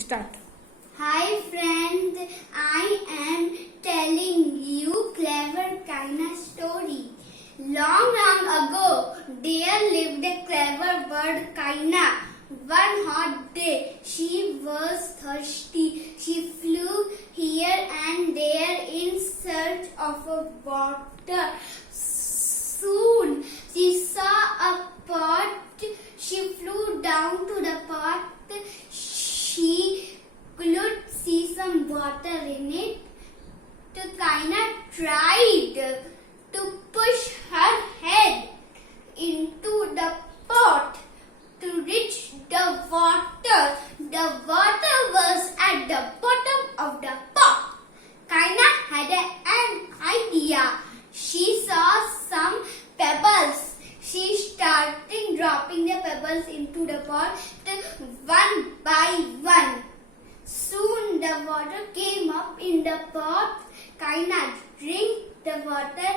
Start. Hi friends, I am telling you clever Kina story. Long ago, there lived a clever bird Kina. One hot day, she was thirsty. She flew here and there in search of water. Soon, she saw a pot. She flew down to the pot. She could see some water in it. Kina tried to push her head into the pot to reach the water. The water was at the bottom of the pot. Kina had an idea. She saw some pebbles. She started dropping the pebbles into the pot one by one. Soon the water came up in the pot. Kina drank the water